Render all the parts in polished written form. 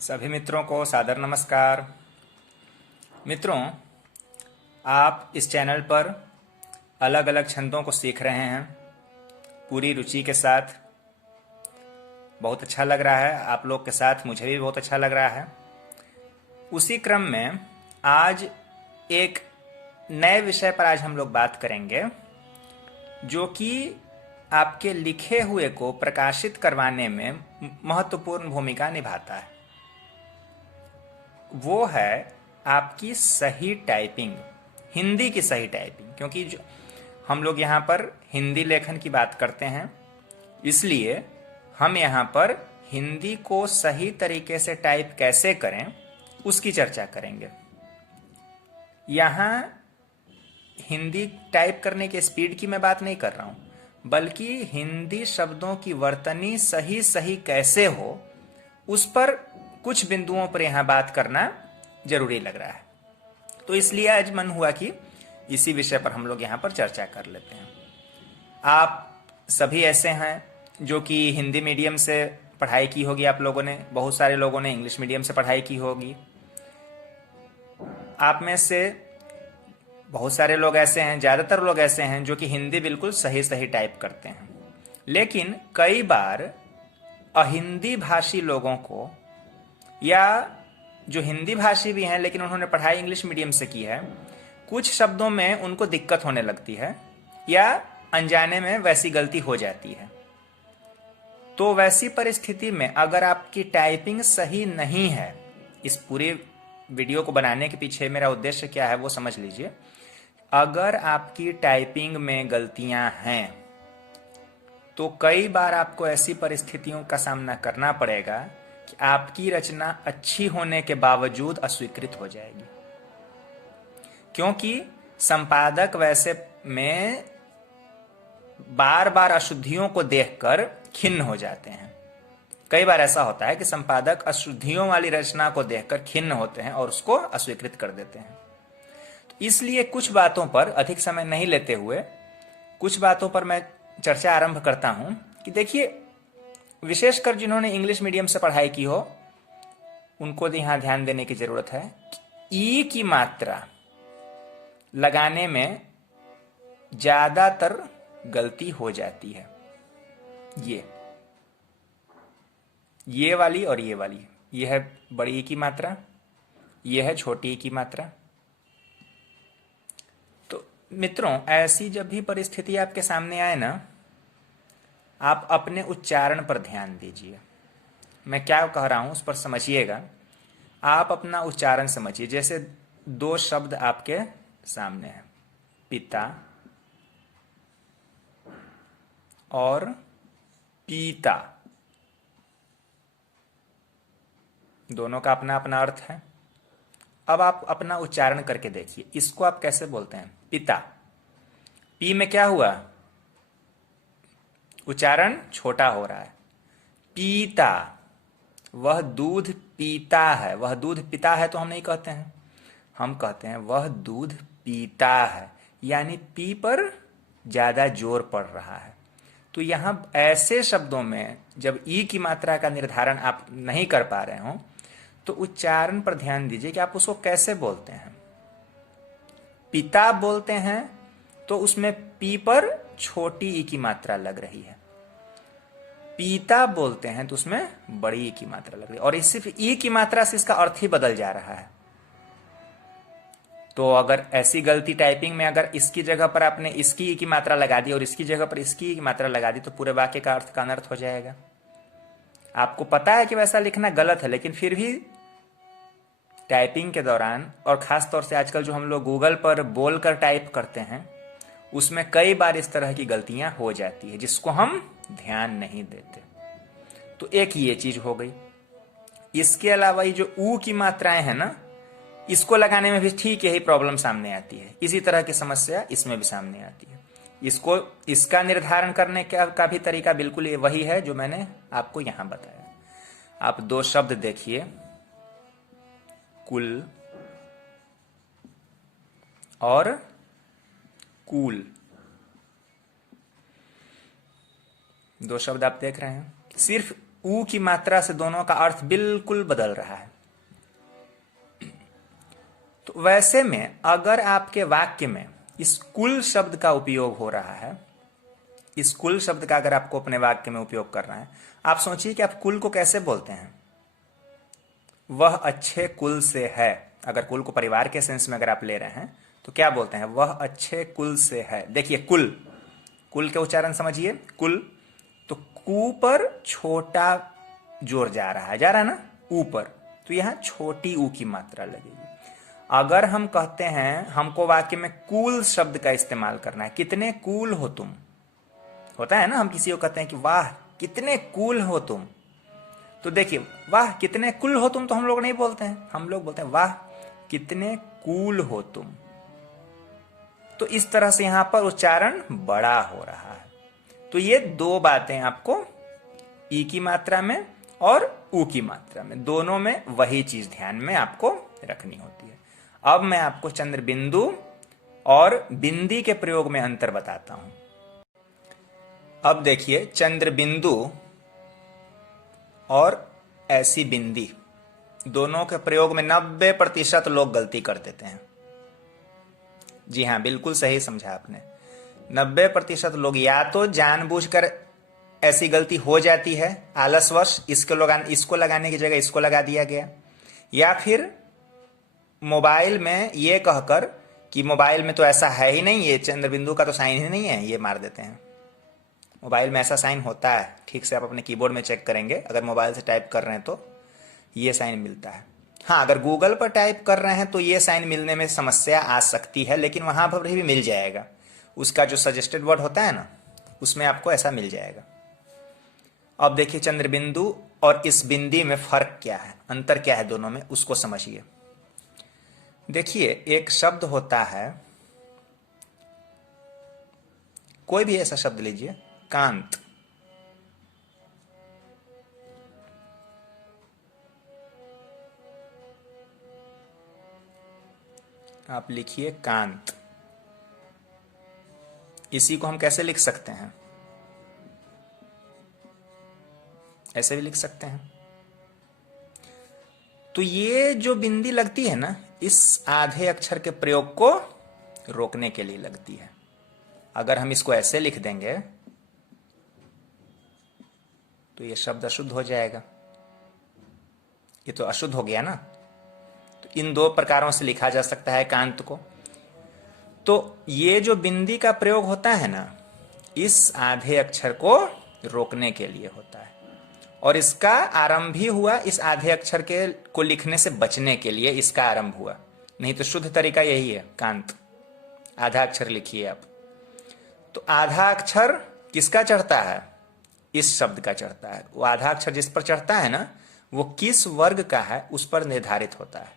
सभी मित्रों को सादर नमस्कार। मित्रों, आप इस चैनल पर अलग अलग छंदों को सीख रहे हैं पूरी रुचि के साथ। बहुत अच्छा लग रहा है, आप लोग के साथ मुझे भी बहुत अच्छा लग रहा है। उसी क्रम में आज एक नए विषय पर आज हम लोग बात करेंगे जो कि आपके लिखे हुए को प्रकाशित करवाने में महत्वपूर्ण भूमिका निभाता है। वो है आपकी सही टाइपिंग, हिंदी की सही टाइपिंग। क्योंकि जो हम लोग यहाँ पर हिंदी लेखन की बात करते हैं, इसलिए हम यहाँ पर हिंदी को सही तरीके से टाइप कैसे करें उसकी चर्चा करेंगे। यहाँ हिंदी टाइप करने के स्पीड की मैं बात नहीं कर रहा हूँ, बल्कि हिंदी शब्दों की वर्तनी सही सही कैसे हो उस पर कुछ बिंदुओं पर यहाँ बात करना जरूरी लग रहा है। तो इसलिए आज मन हुआ कि इसी विषय पर हम लोग यहाँ पर चर्चा कर लेते हैं। आप सभी ऐसे हैं जो कि हिंदी मीडियम से पढ़ाई की होगी, आप लोगों ने, बहुत सारे लोगों ने इंग्लिश मीडियम से पढ़ाई की होगी। आप में से बहुत सारे लोग ऐसे हैं, ज़्यादातर लोग ऐसे हैं जो कि हिंदी बिल्कुल सही सही टाइप करते हैं। लेकिन कई बार अहिंदी भाषी लोगों को, या जो हिंदी भाषी भी हैं लेकिन उन्होंने पढ़ाई इंग्लिश मीडियम से की है, कुछ शब्दों में उनको दिक्कत होने लगती है या अनजाने में वैसी गलती हो जाती है। तो वैसी परिस्थिति में अगर आपकी टाइपिंग सही नहीं है, इस पूरे वीडियो को बनाने के पीछे मेरा उद्देश्य क्या है वो समझ लीजिए। अगर आपकी टाइपिंग में गलतियां हैं तो कई बार आपको ऐसी परिस्थितियों का सामना करना पड़ेगा कि आपकी रचना अच्छी होने के बावजूद अस्वीकृत हो जाएगी, क्योंकि संपादक वैसे में बार बार अशुद्धियों को देखकर खिन्न हो जाते हैं। कई बार ऐसा होता है कि संपादक अशुद्धियों वाली रचना को देखकर खिन्न होते हैं और उसको अस्वीकृत कर देते हैं। तो इसलिए कुछ बातों पर अधिक समय नहीं लेते हुए कुछ बातों पर मैं चर्चा आरंभ करता हूं कि देखिए, विशेषकर जिन्होंने इंग्लिश मीडियम से पढ़ाई की हो उनको यहां ध्यान देने की जरूरत है कि ई की मात्रा लगाने में ज्यादातर गलती हो जाती है। ये वाली और ये वाली, ये है बड़ी ई की मात्रा, ये है छोटी ई की मात्रा। तो मित्रों, ऐसी जब भी परिस्थिति आपके सामने आए ना, आप अपने उच्चारण पर ध्यान दीजिए। मैं क्या कह रहा हूं उस पर समझिएगा। आप अपना उच्चारण समझिए। जैसे दो शब्द आपके सामने हैं, पिता और पीता। दोनों का अपना अपना अर्थ है। अब आप अपना उच्चारण करके देखिए, इसको आप कैसे बोलते हैं? पिता। पी में क्या हुआ? उच्चारण छोटा हो रहा है। पीता, वह दूध पीता है। वह दूध पीता है तो हम नहीं कहते हैं, हम कहते हैं वह दूध पीता है, यानी पी पर ज्यादा जोर पड़ रहा है। तो यहां ऐसे शब्दों में जब ई की मात्रा का निर्धारण आप नहीं कर पा रहे हो तो उच्चारण पर ध्यान दीजिए कि आप उसको कैसे बोलते हैं। पिता बोलते हैं तो उसमें पी पर छोटी ई की मात्रा लग रही है। पीता बोलते हैं तो उसमें बड़ी ई की मात्रा लग रही है, और इस सिर्फ ई की मात्रा से इसका अर्थ ही बदल जा रहा है। तो अगर ऐसी गलती टाइपिंग में, अगर इसकी जगह पर आपने इसकी ई की मात्रा लगा दी और इसकी जगह पर इसकी ई की मात्रा लगा दी, तो पूरे वाक्य का अर्थ का अनर्थ हो जाएगा। आपको पता है कि वैसा लिखना गलत है, लेकिन फिर भी टाइपिंग के दौरान, और खास तौर से आजकल जो हम लोग गूगल पर बोलकर टाइप करते हैं, उसमें कई बार इस तरह की गलतियां हो जाती है जिसको हम ध्यान नहीं देते। तो एक ये चीज हो गई। इसके अलावा ये जो ऊ की मात्राएं हैं ना, इसको लगाने में भी ठीक यही प्रॉब्लम सामने आती है। इसी तरह की समस्या इसमें भी सामने आती है। इसका निर्धारण करने का भी तरीका बिल्कुल वही है जो मैंने आपको यहां बताया। आप दो शब्द देखिए, कुल और कूल। दो शब्द आप देख रहे हैं। सिर्फ ऊ की मात्रा से दोनों का अर्थ बिल्कुल बदल रहा है। तो वैसे में अगर आपके वाक्य में इस कुल शब्द का उपयोग हो रहा है, इस कुल शब्द का अगर आपको अपने वाक्य में उपयोग करना है, आप सोचिए कि आप कुल को कैसे बोलते हैं। वह अच्छे कुल से है। अगर कुल को परिवार के सेंस में अगर आप ले रहे हैं तो क्या बोलते हैं, वह अच्छे कुल से है। देखिए कुल, कुल के उच्चारण समझिए, कुल, तो कु पर छोटा जोर जा रहा है, जा रहा है ना ऊपर, तो यहां छोटी ऊ की मात्रा लगेगी। अगर हम कहते हैं हमको वाक्य में कूल शब्द का इस्तेमाल करना है, कितने कूल हो तुम, होता है ना, हम किसी को कहते हैं कि वाह कितने कूल हो तुम, तो देखिए वाह कितने कूल हो तुम तो हम लोग नहीं बोलते हैं, हम लोग बोलते हैं वाह कितने कूल हो तुम। तो इस तरह से यहां पर उच्चारण बड़ा हो रहा है। तो ये दो बातें आपको ई की मात्रा में और ऊ की मात्रा में, दोनों में वही चीज ध्यान में आपको रखनी होती है। अब मैं आपको चंद्र बिंदु और बिंदी के प्रयोग में अंतर बताता हूं। अब देखिए चंद्र बिंदु और ऐसी बिंदी, दोनों के प्रयोग में 90% लोग गलती कर देते हैं। जी हां, बिल्कुल सही समझा आपने। 90% लोग या तो जानबूझकर ऐसी गलती हो जाती है, आलसवश इसको लगाने की जगह इसको लगा दिया गया, या फिर मोबाइल में ये कहकर कि मोबाइल में तो ऐसा है ही नहीं, ये चंद्र बिंदु का तो साइन ही नहीं है, ये मार देते हैं। मोबाइल में ऐसा साइन होता है, ठीक से आप अपने कीबोर्ड में चेक करेंगे, अगर मोबाइल से टाइप कर रहे हैं तो ये साइन मिलता है। हाँ, अगर गूगल पर टाइप कर रहे हैं तो ये साइन मिलने में समस्या आ सकती है, लेकिन वहां पर भी मिल जाएगा। उसका जो सजेस्टेड वर्ड होता है ना, उसमें आपको ऐसा मिल जाएगा। अब देखिए चंद्र बिंदु और इस बिंदी में फर्क क्या है, अंतर क्या है दोनों में, उसको समझिए। देखिए एक शब्द होता है, कोई भी ऐसा शब्द लीजिए, कांत। आप लिखिए कांत। इसी को हम कैसे लिख सकते हैं, ऐसे भी लिख सकते हैं। तो ये जो बिंदी लगती है ना, इस आधे अक्षर के प्रयोग को रोकने के लिए लगती है। अगर हम इसको ऐसे लिख देंगे तो ये शब्द अशुद्ध हो जाएगा, ये तो अशुद्ध हो गया ना। तो इन दो प्रकारों से लिखा जा सकता है कांत को। तो ये जो बिंदी का प्रयोग होता है ना, इस आधे अक्षर को रोकने के लिए होता है, और इसका आरंभ भी हुआ इस आधे अक्षर के को लिखने से बचने के लिए, इसका आरंभ हुआ। नहीं तो शुद्ध तरीका यही है, कांत आधा अक्षर लिखिए आप। तो आधा अक्षर किसका चढ़ता है, इस शब्द का चढ़ता है। वो आधा अक्षर जिस पर चढ़ता है ना, वो किस वर्ग का है उस पर निर्धारित होता है।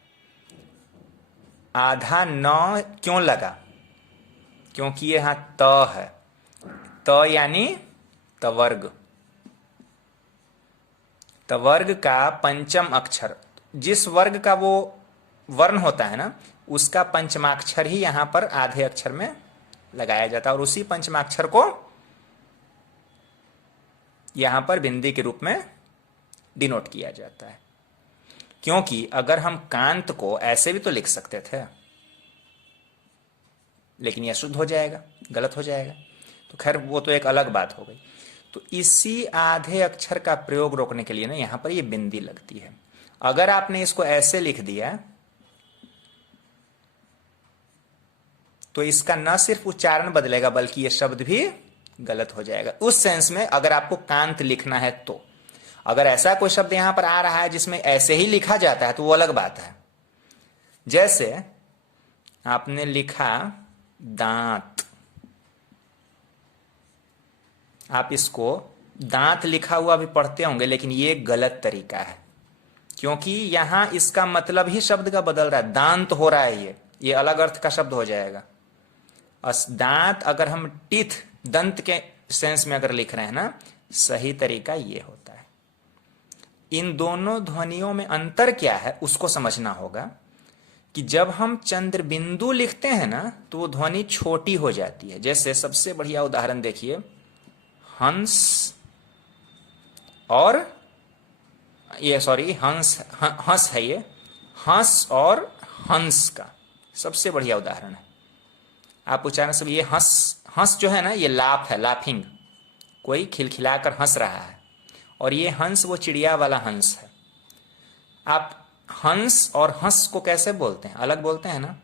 आधा न क्यों लगा, क्योंकि ये यहां त है, त यानी तवर्ग। तवर्ग का पंचम अक्षर, जिस वर्ग का वो वर्ण होता है ना, उसका पंचमाक्षर ही यहां पर आधे अक्षर में लगाया जाता है, और उसी पंचमाक्षर को यहां पर बिंदी के रूप में डिनोट किया जाता है। क्योंकि अगर हम कांत को ऐसे भी तो लिख सकते थे, लेकिन यह शुद्ध हो जाएगा, गलत हो जाएगा। तो खैर वो तो एक अलग बात हो गई। तो इसी आधे अक्षर का प्रयोग रोकने के लिए ना यहां पर ये बिंदी लगती है। अगर आपने इसको ऐसे लिख दिया तो इसका न सिर्फ उच्चारण बदलेगा, बल्कि यह शब्द भी गलत हो जाएगा। उस सेंस में अगर आपको कांत लिखना है तो, अगर ऐसा कोई शब्द यहां पर आ रहा है जिसमें ऐसे ही लिखा जाता है तो वो अलग बात है। जैसे आपने लिखा दांत, आप इसको दांत लिखा हुआ भी पढ़ते होंगे, लेकिन ये गलत तरीका है, क्योंकि यहां इसका मतलब ही शब्द का बदल रहा है, दांत हो रहा है, ये अलग अर्थ का शब्द हो जाएगा। दांत अगर हम टीथ, दंत के सेंस में अगर लिख रहे हैं ना, सही तरीका ये होता है। इन दोनों ध्वनियों में अंतर क्या है उसको समझना होगा कि जब हम चंद्र बिंदु लिखते हैं ना तो वो ध्वनि छोटी हो जाती है। जैसे सबसे बढ़िया उदाहरण देखिए, हंस और ये सॉरी हंस हंस है, ये हंस और हंस का सबसे बढ़िया उदाहरण है। आप उच्चारण से ये हंस, हंस जो है ना ये लाफ है, लाफिंग, कोई खिलखिलाकर हंस रहा है। और ये हंस वो चिड़िया वाला हंस है। आप हंस और हंस को कैसे बोलते हैं? अलग बोलते हैं ना।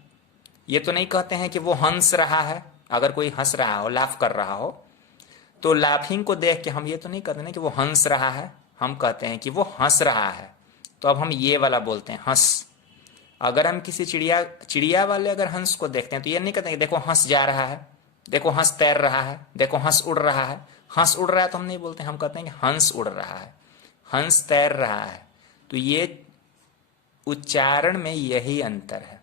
ये तो नहीं कहते हैं कि वो हंस रहा है। अगर कोई हंस रहा हो, लाफ कर रहा हो, तो लाफिंग को देख के हम ये तो नहीं कहते ना कि वो हंस रहा है, हम कहते हैं कि वो हंस रहा है। तो अब हम ये वाला बोलते हैं हंस। अगर हम किसी चिड़िया चिड़िया वाले अगर हंस को देखते हैं तो ये नहीं कहते देखो हंस जा रहा है, देखो हंस तैर रहा है, देखो हंस उड़ रहा है। हंस उड़ रहा है तो हम नहीं बोलते, हम कहते हैं कि हंस उड़ रहा है, हंस तैर रहा है। तो ये उच्चारण में यही अंतर है।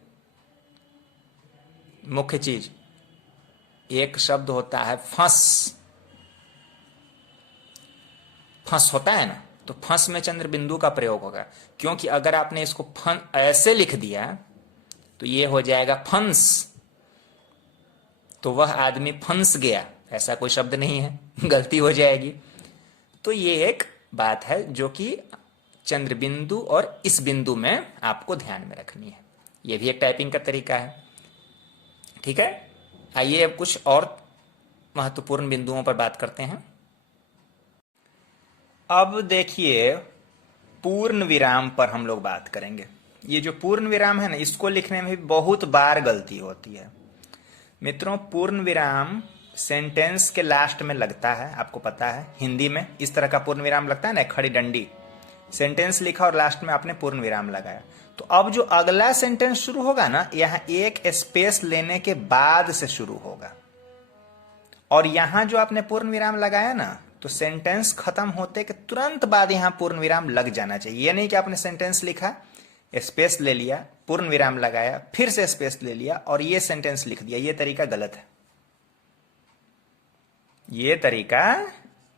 मुख्य चीज, एक शब्द होता है फंस, फंस होता है ना, तो फंस में चंद्र बिंदु का प्रयोग होगा, क्योंकि अगर आपने इसको फन ऐसे लिख दिया तो ये हो जाएगा फंस, तो वह आदमी फंस गया, ऐसा कोई शब्द नहीं है, गलती हो जाएगी। तो ये एक बात है जो कि चंद्र बिंदु और इस बिंदु में आपको ध्यान में रखनी है। ये भी एक टाइपिंग का तरीका है। ठीक है, आइए अब कुछ और महत्वपूर्ण बिंदुओं पर बात करते हैं। अब देखिए, पूर्ण विराम पर हम लोग बात करेंगे। ये जो पूर्ण विराम है ना, इसको लिखने में भी बहुत बार गलती होती है। मित्रों, पूर्ण विराम सेंटेंस के लास्ट में लगता है, आपको पता है हिंदी में इस तरह का पूर्ण विराम लगता है ना, खड़ी डंडी। सेंटेंस लिखा और लास्ट में आपने पूर्ण विराम लगाया। तो अब जो अगला सेंटेंस शुरू होगा ना, यहां एक स्पेस लेने के बाद से शुरू होगा। और यहां जो आपने पूर्ण विराम लगाया ना, तो सेंटेंस खत्म होते के तुरंत बाद यहां पूर्ण विराम लग जाना चाहिए। ये नहीं कि आपने सेंटेंस लिखा, स्पेस ले लिया, पूर्ण विराम लगाया, फिर से स्पेस ले लिया और ये सेंटेंस लिख दिया। ये तरीका गलत है, ये तरीका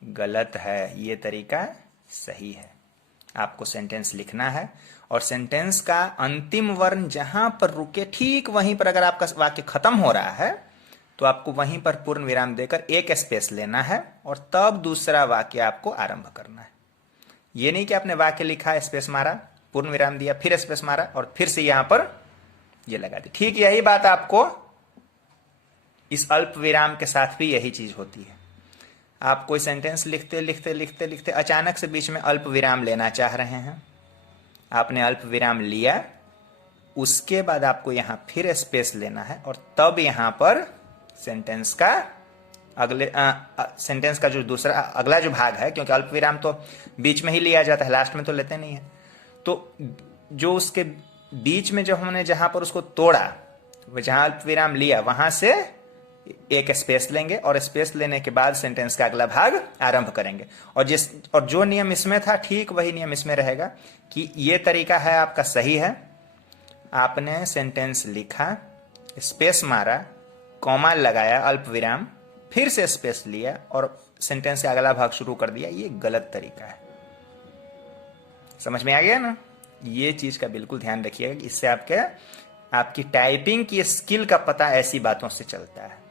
गलत है, ये तरीका सही है। आपको सेंटेंस लिखना है और सेंटेंस का अंतिम वर्ण जहां पर रुके ठीक वहीं पर अगर आपका वाक्य खत्म हो रहा है तो आपको वहीं पर पूर्ण विराम देकर एक स्पेस लेना है और तब दूसरा वाक्य आपको आरंभ करना है। ये नहीं कि आपने वाक्य लिखा, स्पेस मारा, पूर्ण विराम दिया, फिर स्पेस मारा और फिर से यहां पर ये लगा दी। ठीक यही बात आपको इस अल्प विराम के साथ भी यही चीज होती है। आप कोई सेंटेंस लिखते लिखते लिखते लिखते अचानक से बीच में अल्प विराम लेना चाह रहे हैं, आपने अल्प विराम लिया, उसके बाद आपको यहां फिर स्पेस लेना है और तब यहां पर सेंटेंस का अगले सेंटेंस का जो दूसरा अगला जो भाग है, क्योंकि अल्प विराम तो बीच में ही लिया जाता है, लास्ट में तो लेते नहीं है। तो जो उसके बीच में जो हमने जहां पर उसको तोड़ा, जहां अल्प विराम लिया, वहां से एक स्पेस लेंगे और स्पेस लेने के बाद सेंटेंस का अगला भाग आरंभ करेंगे। और जो नियम इसमें था ठीक वही नियम इसमें रहेगा कि ये तरीका है आपका सही है। आपने सेंटेंस लिखा, स्पेस मारा, कॉमा लगाया, अल्प विराम, फिर से स्पेस लिया और सेंटेंस का अगला भाग शुरू कर दिया, ये गलत तरीका है। समझ में आ गया ना? ये चीज का बिल्कुल ध्यान रखिएगा, इससे आपकी टाइपिंग की स्किल का पता ऐसी बातों से चलता है।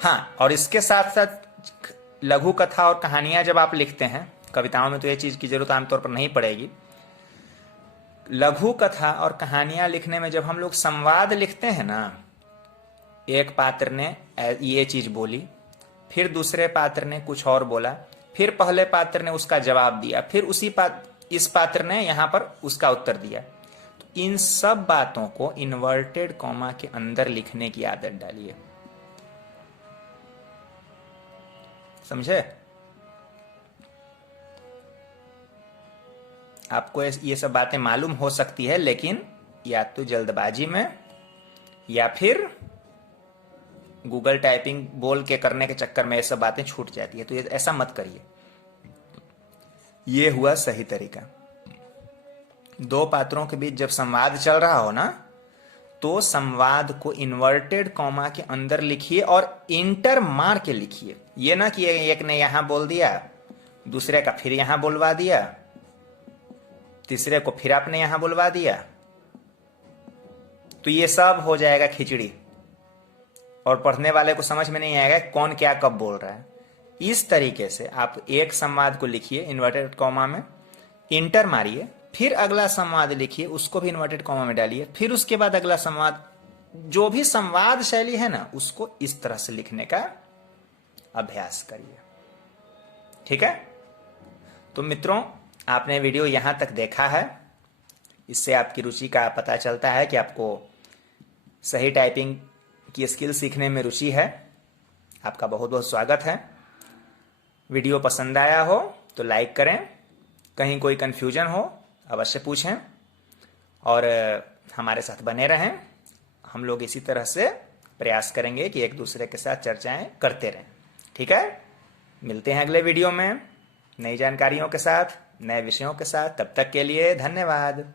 हाँ, और इसके साथ साथ लघु कथा और कहानियां जब आप लिखते हैं, कविताओं में तो ये चीज की जरूरत आमतौर पर नहीं पड़ेगी। लघु कथा और कहानियां लिखने में जब हम लोग संवाद लिखते हैं ना, एक पात्र ने ये चीज बोली, फिर दूसरे पात्र ने कुछ और बोला, फिर पहले पात्र ने उसका जवाब दिया, फिर इस पात्र ने यहां पर उसका उत्तर दिया। तो इन सब बातों को इन्वर्टेड कॉमा के अंदर लिखने की आदत डालिए। समझे? आपको ये सब बातें मालूम हो सकती है, लेकिन या तो जल्दबाजी में या फिर गूगल टाइपिंग बोल के करने के चक्कर में ये सब बातें छूट जाती है। तो ये ऐसा मत करिए। ये हुआ सही तरीका। दो पात्रों के बीच जब संवाद चल रहा हो ना, तो संवाद को इन्वर्टेड कॉमा के अंदर लिखिए और इंटर मार के लिखिए। ये ना कि एक ने यहां बोल दिया, दूसरे का फिर यहां बुलवा दिया, तीसरे को फिर आपने यहां बुलवा दिया, तो ये सब हो जाएगा खिचड़ी और पढ़ने वाले को समझ में नहीं आएगा कौन क्या कब बोल रहा है। इस तरीके से आप एक संवाद को लिखिए इन्वर्टेड कॉमा में, इंटर मारिए, फिर अगला संवाद लिखिए, उसको भी इन्वर्टेड कॉमा में डालिए, फिर उसके बाद अगला संवाद। जो भी संवाद शैली है ना, उसको इस तरह से लिखने का अभ्यास करिए। ठीक है? तो मित्रों, आपने वीडियो यहां तक देखा है, इससे आपकी रुचि का पता चलता है कि आपको सही टाइपिंग की स्किल सीखने में रुचि है। आपका बहुत बहुत स्वागत है। वीडियो पसंद आया हो तो लाइक करें, कहीं कोई कन्फ्यूजन हो अवश्य पूछें, और हमारे साथ बने रहें। हम लोग इसी तरह से प्रयास करेंगे कि एक दूसरे के साथ चर्चाएं करते रहें। ठीक है? मिलते हैं अगले वीडियो में नई जानकारियों के साथ, नए विषयों के साथ। तब तक के लिए धन्यवाद।